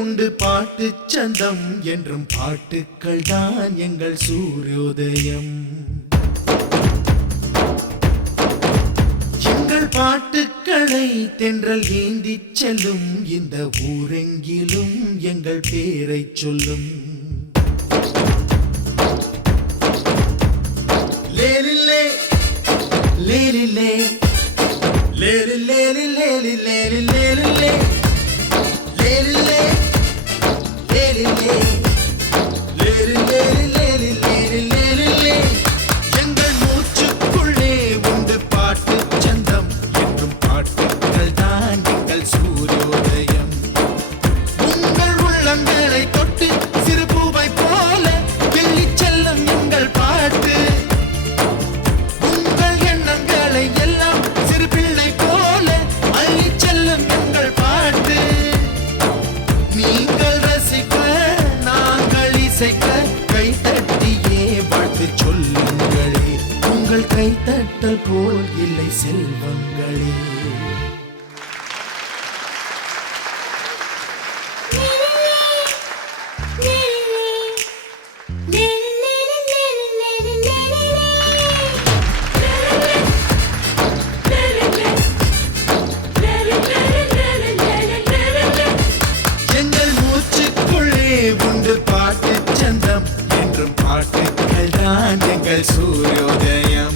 உண்டு பாட்டு சந்தம் என்றும் பாட்டுக்கள் தான் எங்கள் சூரியோதயம். எங்கள் பாட்டுக்களை தென்றல் ஏந்தி செல்லும் இந்த ஊரெங்கிலும் எங்கள் பேரை சொல்லும். லேலிலே லேலிலே லேலிலே லேலிலே லேலிலே எங்கள் மூச்சுக்குள்ளே உண்டு பாட்டு சந்தம் என்றும் பாட்டுக்கள் தான் எங்கள் சூரியோதயம். உங்கள் உள்ளங்களை தொட்டு சிறு பூவை போல வெள்ளி செல்லும் எங்கள் பாட்டு. உங்கள் எண்ணங்களை எல்லாம் சிறு பிள்ளை போல அள்ளி செல்லும் எங்கள் பாட்டு. நீங்கள் ரசிக்க நாங்கள் இசைக்க கைத்தட்டியே வாழ்த்து சொல்லுங்களே. உங்கள் கைத்தட்டல் போல் இல்லை செல்வங்களே. உண்டு பாட்டு சந்தம் என்றும் பாட்டுக்கள் தான் எங்கள் சூரியோதயம்.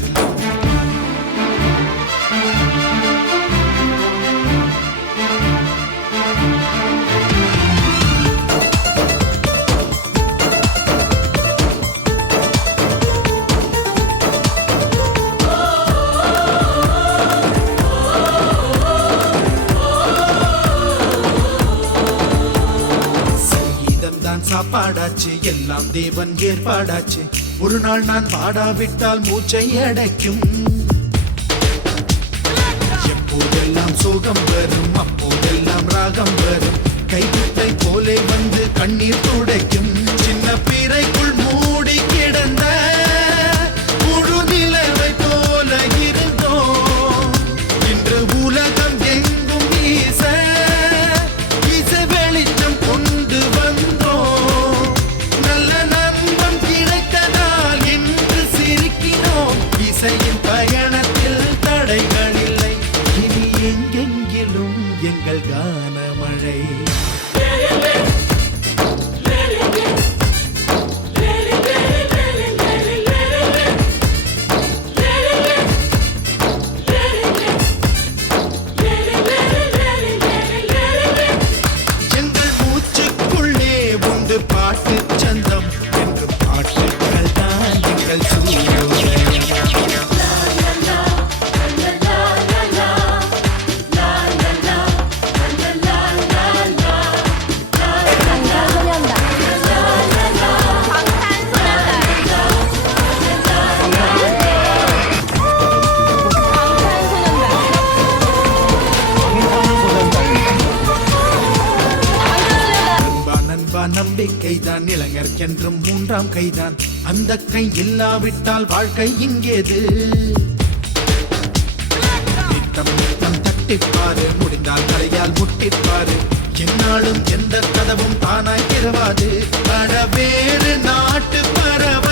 சாப்பாடாச்சு எல்லாம் தேவன் ஏற்பாடாச்சு. ஒரு நாள் நான் பாடாவிட்டால் மூச்சை அடைக்கும். எப்போதெல்லாம் சோகம் வரும் அப்போதெல்லாம் ராகம் வரும். கைகுட்டை போலே வந்து கண்ணீர் துடைக்கும். சின்ன பிறைக்குள் மூடி கிடந்த முழு நிலவை போல இருந்தோம். இன்று உலகம் எங்கும் வீச இசை வெளிச்சம் கொண்டு வந்தோம். நல்ல நண்பன் கிடைத்ததால் என்று சிரிக்கினோம். இசையின் பயணத்தில் தடைகள் இல்லை. இனி எங்கெங்கிலும் எங்கள் கானமழை. எங்கள் மூச்சுக்குள்ளே உண்டு பாட்டு சந்தம் என்றும் பாட்டுக்கள் தான் எங்கள் சூரியோதயம். நம்பிக்கைதான் இளைஞர்க்கென்றும் மூன்றாம் கைதான். அந்த கை இல்லாவிட்டால் வாழ்க்கை இங்கேது. நித்தம் நித்தம் தட்டிப்பாரு, முடிந்தால் கரையால் முட்டிப்பாரு. என்னாலும் எந்த கதவும் தானாய் திறவாது. வேறு நாட்டு பறவை